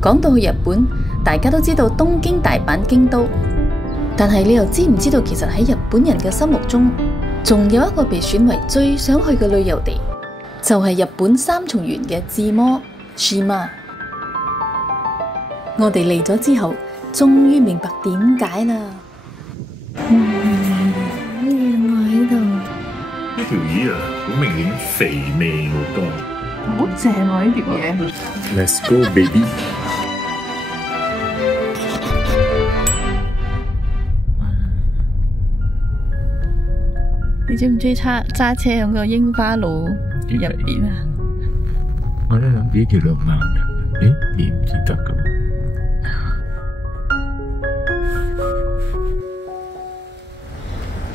講到去日本，大家都知道東京、大阪、京都，但係你又知唔知道其實喺日本人嘅心目中，仲有一個被選為最想去嘅旅遊地，就係日本三重縣嘅志摩 Shima。我哋嚟咗之後，終於明白點解啦。乜嘢喺度？呢條魚啊，好明顯肥味好多。好正喎呢條嘢。Let's go baby！ 你中唔中意揸車喺個櫻花路入邊啊？我都諗住呢條路啱嘅，你唔記得㗎？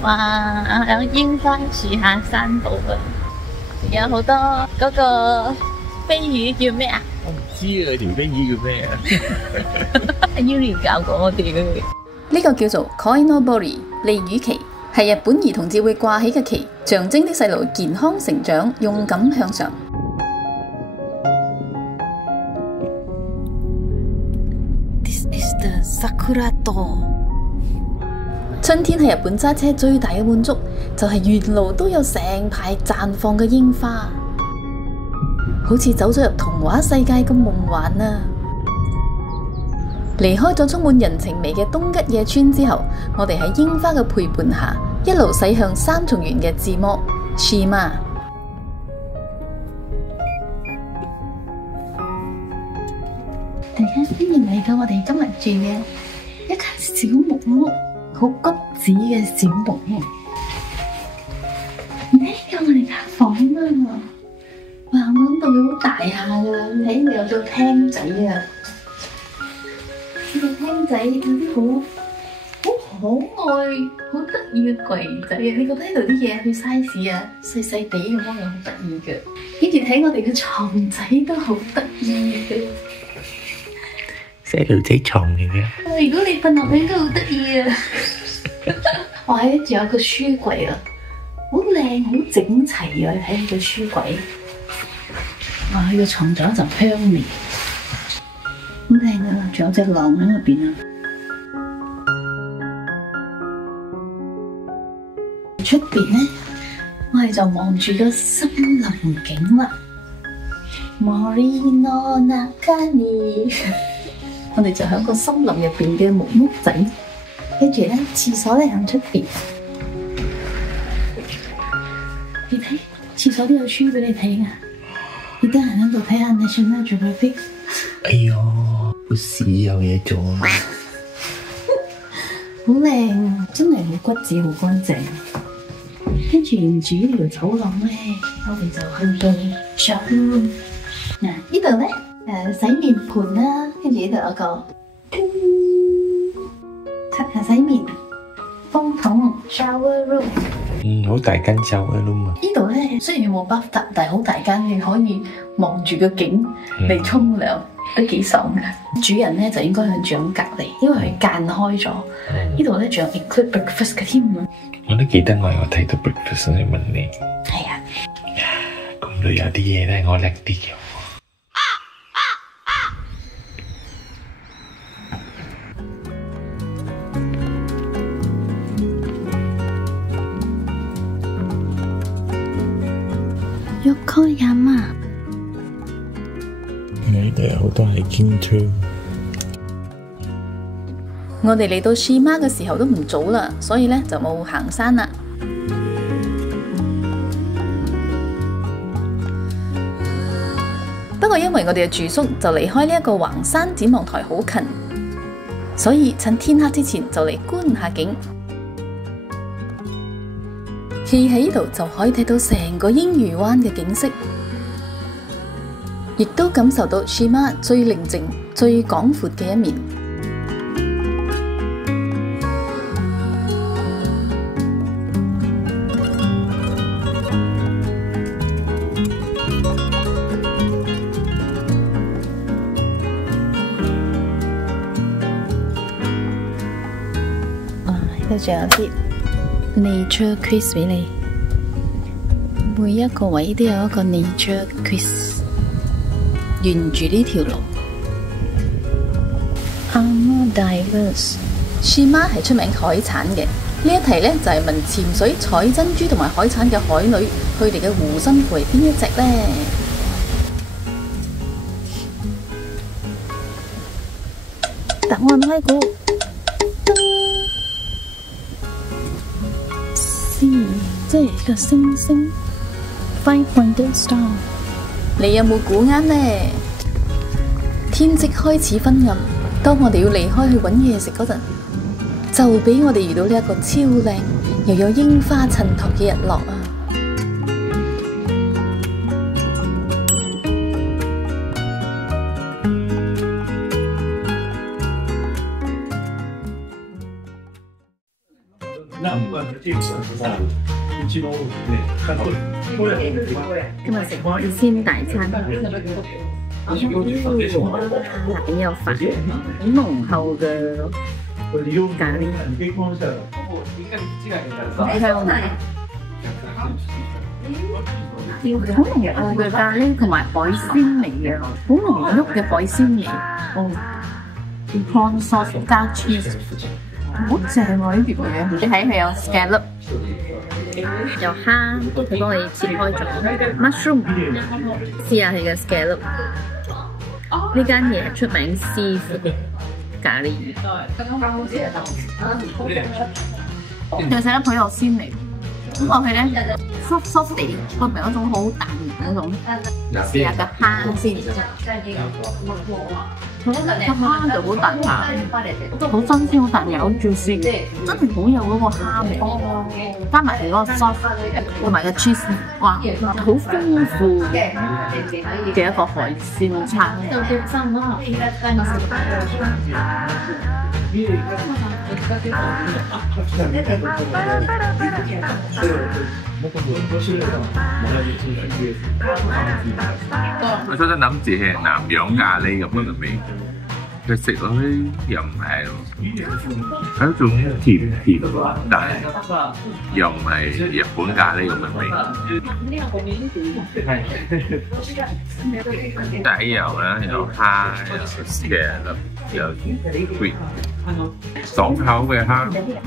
哇！有櫻花樹下散步啊，有好多嗰個飛魚叫咩啊？我唔知啊，條飛魚叫咩啊？Yuri 教過我哋嘅。呢個叫做 Koinobori 鯉魚旗，係日本兒童節會掛起嘅旗，象徵啲細路健康成長、勇敢向上。This is the Sakura door。春天喺日本揸車最大嘅滿足，就係沿路都有成排綻放嘅櫻花，好似走咗入童話世界咁夢幻啊！離開咗充滿人情味嘅東吉野村之後，我哋喺櫻花嘅陪伴下，一路駛向三重縣嘅志摩 Shima。大家歡迎嚟到我哋今日住嘅一間小木屋。好谷子嘅小木屋，呢個我哋間房啊！哇，我諗到佢好大下噶啦，睇你有個廳仔啊！呢個廳仔有啲好可愛、好得意嘅櫃仔啊！你覺得呢度啲嘢佢 size 啊，細細地咁樣又好得意嘅，跟住睇我哋嘅床仔都好得意嘅。細路仔床嚟嘅。如果你瞓落去應該好得意啊！哇，仲有個書櫃啊，好靚，好整齊啊！你睇下個書櫃，哇，佢個床仲有一陣香味，好靚啊！仲有隻狼喺入邊啊！出邊咧，我哋就望住個森林景啦。Morino Nakani。我哋就喺個森林入邊嘅木屋仔，跟住咧廁所咧喺出邊。你睇廁所都有書俾你睇噶，你得閒喺度睇下你想咩做咩飛。哎喲，好屎有嘢做啊！好靚，真係好骨子，好乾淨。跟住沿住呢條走廊咧，我哋就去到上邊。嗱，呢度咧。洗面盆啦，跟住呢度有個洗面風筒 shower room， 好大間 shower room 啊！呢度咧雖然冇 bathtub，但係好大間，你可以望住個景嚟沖涼，都幾爽噶。主人咧就應該係住喺隔籬，因為佢間開咗。呢度咧仲有 include breakfast 嘅添啊！我都記得我有睇到 breakfast， 我問你。係啊，咁都有啲嘢咧，我叻啲嘅。Yokoyama，呢度有好多係景區。我哋嚟到 Shima 嘅時候都唔早啦，所以咧就冇行山啦。不過因為我哋嘅住宿就離開呢一個橫山展望台好近，所以趁天黑之前就嚟觀下景。企喺呢度就可以睇到成個櫻魚灣嘅景色，亦都感受到 Shima 最寧靜、最廣闊嘅一面。哇！呢度仲有啲Nature quiz 俾你，每一個位都有一個 Nature quiz，沿住呢條路 Maldives。Shima 係出名海產嘅，呢一題呢，就係問潛水、採珍珠同埋海產嘅海女，佢哋嘅護身符係邊一隻呢？答案開估 C， 即係個星星 5-pointed star。你有冇估啱呢？天色開始昏暗，當我哋要離開去揾嘢食嗰陣，就俾我哋遇到呢一個超靚又有櫻花襯托嘅日落啊！今日食海鮮大餐，辣有飯，好濃厚嘅咖喱，香啊！好濃厚嘅咖喱同埋海鮮味嘅，好濃郁嘅海鮮味。哦 ，prawn sauce 加 cheese， 好正喎呢碟嘢。你睇佢有 scallop。有蝦，佢幫你切開咗 mushroom， 試下佢嘅 scallop。呢間嘢出名seafood咖喱，又食得好有鮮味。咁我係咧soft地，佢唔係嗰種好彈嗰種。試下個蝦先，個蝦就好彈下，好新鮮，好彈有juicy，真係好有嗰個蝦味。加埋佢嗰個 sauce 同埋個 cheese， 哇，好豐富嘅一個海鮮餐。我初初諗住係南洋咖喱咁樣嘅味，佢食落去又唔係，係一種甜，但係又唔係日本咖喱咁嘅味。底油啦，有蝦，有scallop，有 green， 爽口嘅蝦。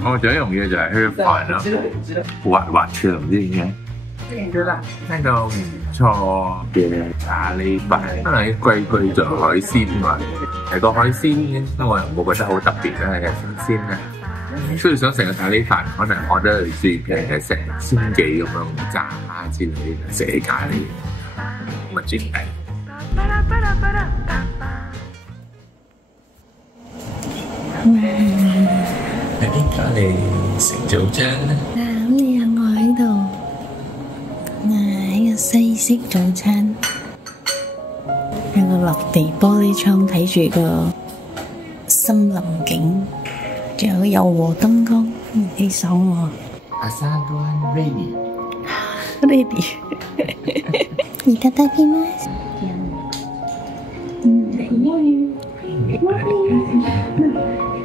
我最容易就係香飯啦，滑脆唔知點解。呢個唔錯嘅咖喱飯，可能貴在海鮮嘛。係個海鮮我又冇覺得好特別啦，係新鮮啦。所以想食個咖喱飯，可能我覺得最平係成千幾咁樣炸蝦之類嘅食咖喱，咁啊絕係。喺邊間你食早餐咧？好靚我喺度。呢個西式早餐，有個落地玻璃窗睇住個森林景，仲有柔和燈光，幾爽喎。Asagohan ready。いただきます。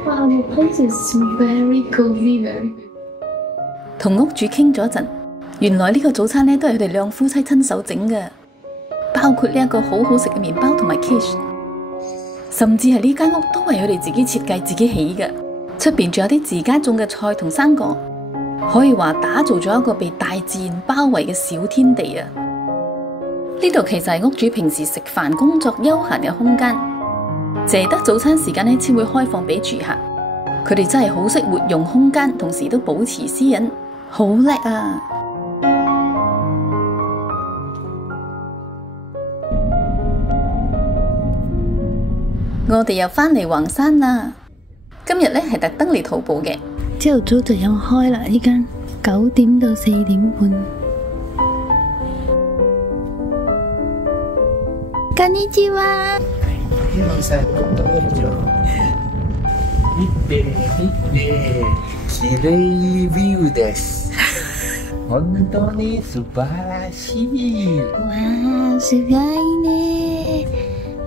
Wow, the place is very cozy, very good。同屋主傾咗一陣。原來呢個早餐咧都係佢哋兩夫妻親手整嘅，包括呢一個好好食嘅麵包同埋 quiche， 甚至係呢間屋都係佢哋自己設計、自己起嘅。出邊仲有啲自家種嘅菜同生果，可以話打造咗一個被大自然包圍嘅小天地啊！呢度其實係屋主平時食飯、工作、休閒嘅空間，淨係得早餐時間咧先會開放俾住客。佢哋真係好識活用空間，同時都保持私隱，好叻啊！我哋又返嚟橫山啦，今日咧係特登嚟徒步嘅。朝頭早就有開啦，呢間9點到4點半。こんにちは。見て、綺麗ビューです。本当に素晴らしい。哇，すごいね。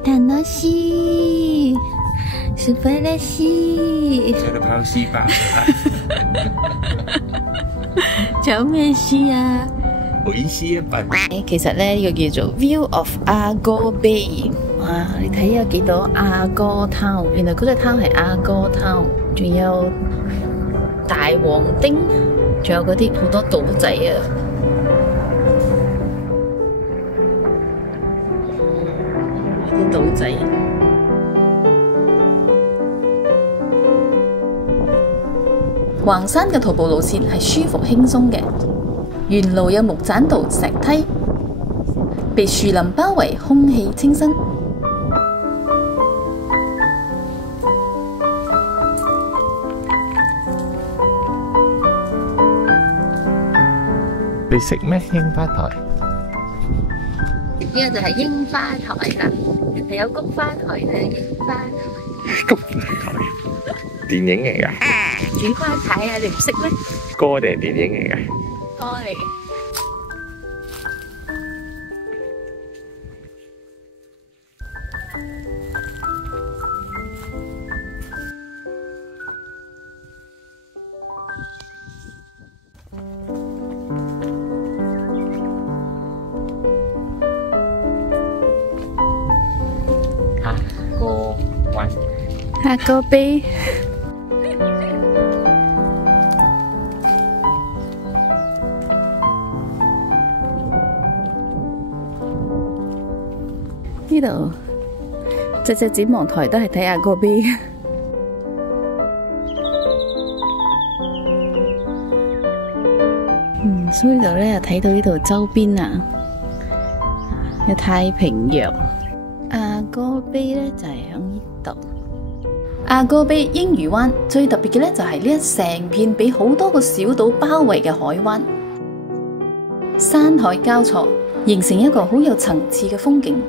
楽しい。素晴らしい。覺得拋棄吧。仲有咩詩啊？美詩一品。其實咧呢個叫做 View of Argo Bay，哇！你睇有幾多亞哥湯，原來嗰隻湯係亞哥湯，仲有大黃丁，仲有嗰啲好多島仔啊！啲島仔。橫山嘅徒步路線係舒服輕鬆嘅，沿路有木棧道石梯，被樹林包圍，空氣清新。你識咩櫻花台？呢個就係櫻花台啦，人哋有菊花台咧，櫻花台。菊花台，電影嚟㗎。煮花牌啊，你唔識咩？歌定係電影嚟㗎？歌嚟嘅。下個碑。呢度隻展望台都係睇下個碑。所以呢度咧又睇到呢度周邊啊，有太平洋。亞哥碑咧就係喺呢度。亞哥碑英魚灣最特別嘅咧就係呢一成片俾好多個小島包圍嘅海灣，山海交錯，形成一個好有層次嘅風景。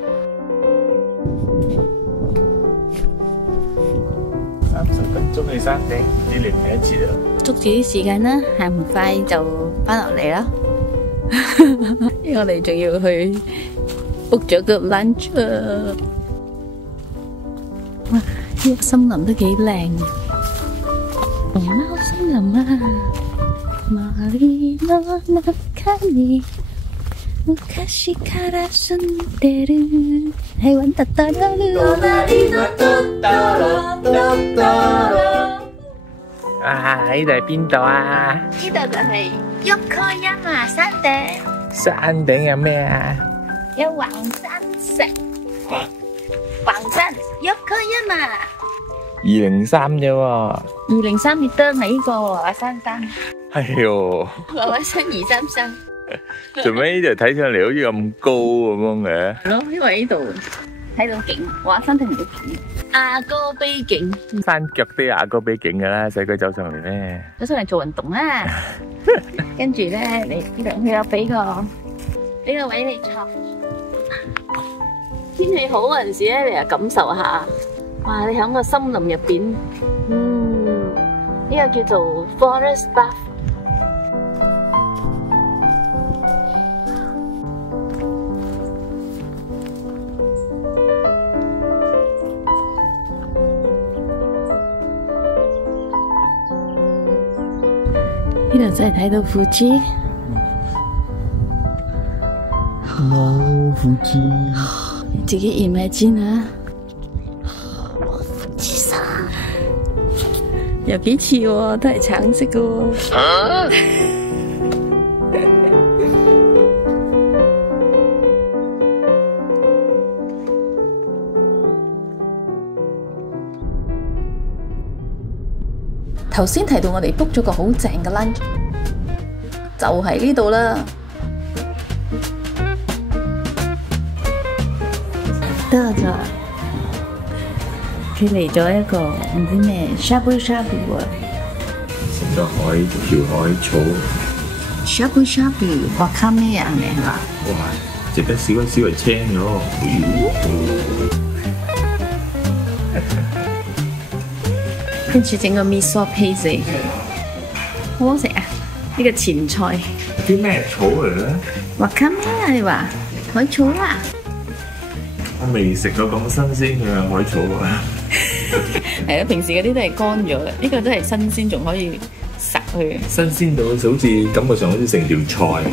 30分鐘去山頂，唔知嚟唔嚟得切啊！捉住啲時間啦，行唔快就翻落嚟啦。因為我哋仲要去 book 咗個 lunch 啊！哇，呢個森林都幾靚，熊貓森林啊！馬里諾納卡尼，昔から住んでる。係揾特特啊！呢度係邊度啊？呢度就係Yokoyama山頂。山頂有咩啊？有橫山石，橫山Yokoyama。203啫喎。203月登係呢個阿珊珊。係喎。我想233。做咩呢度睇上嚟好似咁高咁樣嘅？係咯，因為呢度睇到景，哇！山頂唔到景，亞哥碑景。山腳都有亞哥碑景噶啦，使佢走上嚟咩？走上嚟做運動啦。跟住咧，你呢度佢有俾個位你坐。天氣好嗰陣時咧，你又感受下，哇！你喺個森林入邊，呢個叫做 forest bath。呢度真係睇到富士，冇富士，自己 imagine 啊！富士山有幾似喎，都係橙色嘅喎。頭先提到我哋 book 咗個好正嘅 lunch， 就喺呢度啦。得咗，佢嚟咗一個唔知咩 shabu shabu 啊，成個海條海草。shabu shabu 哇卡咩啊？係嘛？哇！食得少一少係青咗。跟住整個 miso paste， 好好食啊！呢個前菜。啲咩草嚟咧？哇卡咩啊？你話海草啦？我未食過咁新鮮嘅海草啊！係啊，平時嗰啲都係乾咗嘅，呢個都係新鮮，仲可以烚佢。新鮮到好似感覺上好似成條菜咁。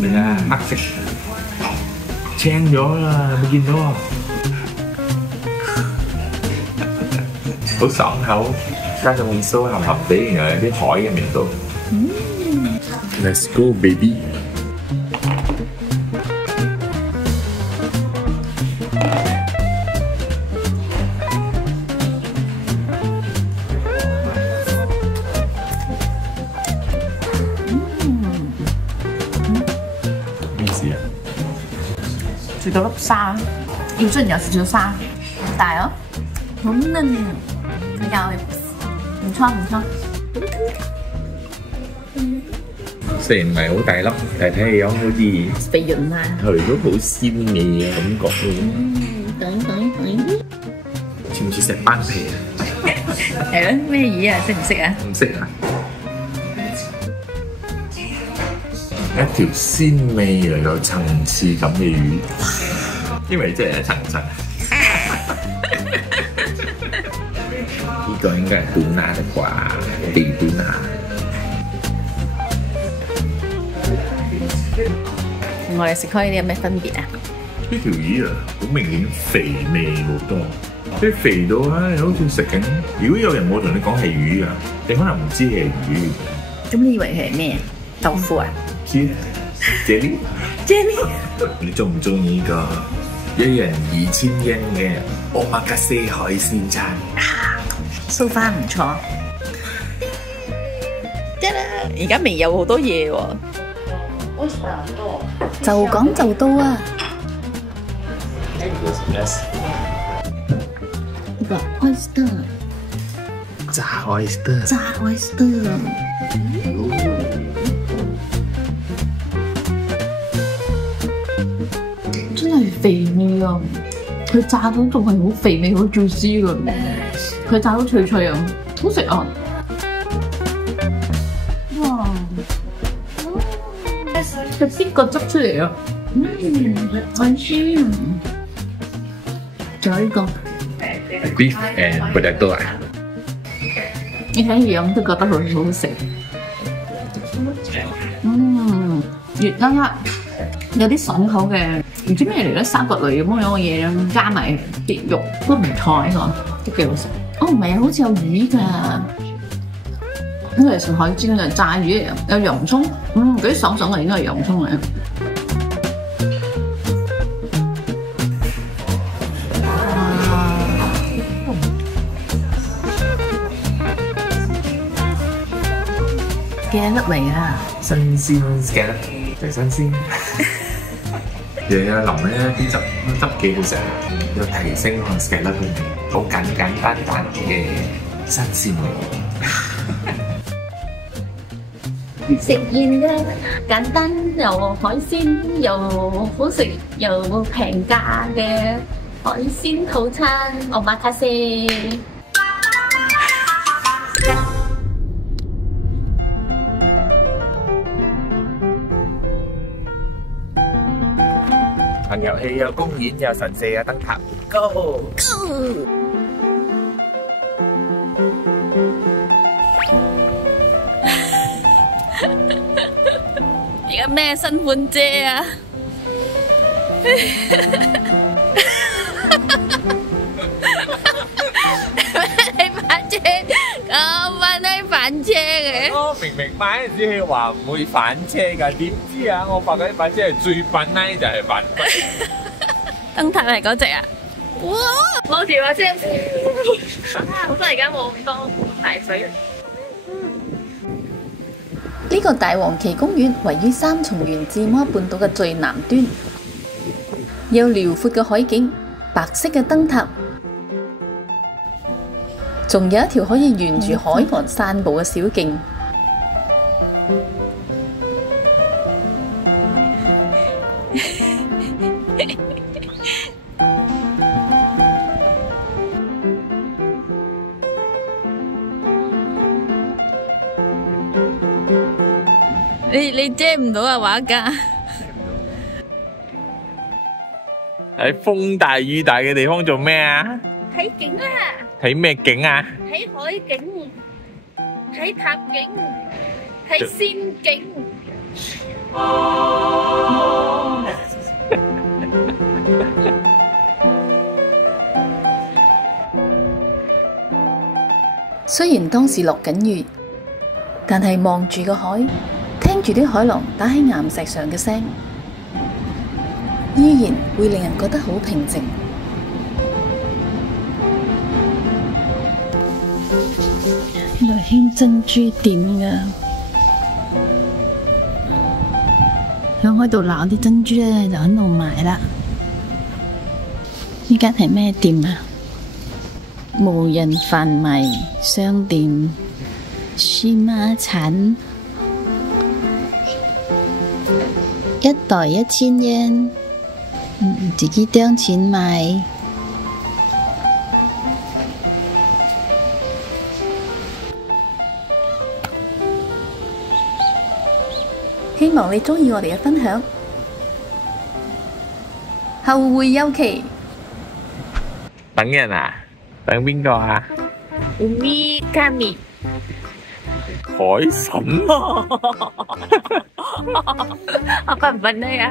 你睇下黑色，青咗啦，有冇見到啊？好爽口，加上麵酥鹹鹹地，然後有啲海嘅味道。Let's go, baby！ 咩事啊？食到粒沙，要雖然有少少沙，但係好嫩，比較唔錯唔錯。雖然唔係好大粒，但係睇起樣好似肥潤啊，係都好鮮味嘅感覺咯。似唔似石斑皮啊？係咯，咩魚啊？識唔識啊？唔識啊！一條鮮味又有層次感嘅魚，因為真係一層層。呢個應該係短蝦的啩，地短蝦。我哋食開呢啲有咩分別啊？呢條魚啊，好明顯肥味好多，即係肥到唉，好似食緊。如果有人冇同你講係魚啊，你可能唔知係魚。咁你以為係咩？豆腐啊？知 Jelly？ 你中唔中意個1人2000円嘅omakase海鮮餐蘇花唔錯。得啦，而家未有好多嘢喎。就講就到啊！哇 ，oyster， 炸 oyster， 炸 oyster， 真係肥味啊！佢炸到仲係好肥味，好 juicy 㗎。佢炸到脆脆啊，好食啊！哇！佢邊個執出嚟啊？好鮮！仲有呢個 beef and potato 啊！你睇樣都覺得好好食。熱辣辣，有啲爽口嘅，唔知咩嚟咧，沙葛類咁樣嘅嘢，加埋啲肉都唔錯呢個，都幾好食。哦，唔係啊，好似有魚㗎，呢個係純海鮮嘅炸魚嚟，有洋葱，幾爽爽嘅，應該係洋葱嚟。幾粒嚟啊？新鮮嘅，最新鮮。又有淋咧啲汁幾好食，又提升個石粒嘅味，好簡單嘅新鮮味。食完啦，簡單又海鮮又好食又平價嘅海鮮套餐，omakase。行遊戲有公園有神社有燈塔 ，Go！ 而家咩新款遮啊？你反車咁翻低反車嘅？我明明買嗰陣時話唔會反車㗎，點知啊？我發覺啲反車係最笨咧，就係反。燈塔係嗰隻啊！哇！攞住把遮，好在而家冇咁多大水。呢個大王旗公園位於三重縣志摩半島嘅最南端，有遼闊嘅海景、白色嘅燈塔，仲有一條可以沿住海岸散步嘅小徑。你遮唔到啊，畫家！喺風大雨大嘅地方做咩啊？睇景啊！睇咩景啊？睇海景，睇塔景，睇仙景。雖然當時落緊雨，但係望住個海，聽住啲海浪打喺岩石上嘅聲，依然會令人覺得好平靜。原來興珍珠店㗎，響開度撈啲珍珠咧，就喺度賣啦。呢間係咩店啊？無人販賣商店，蕁麻橙，1袋1000元，自己掟錢買。希望你鍾意我哋嘅分享，後會有期。等人啊？等邊個啊？咪加咪海參apa benar ya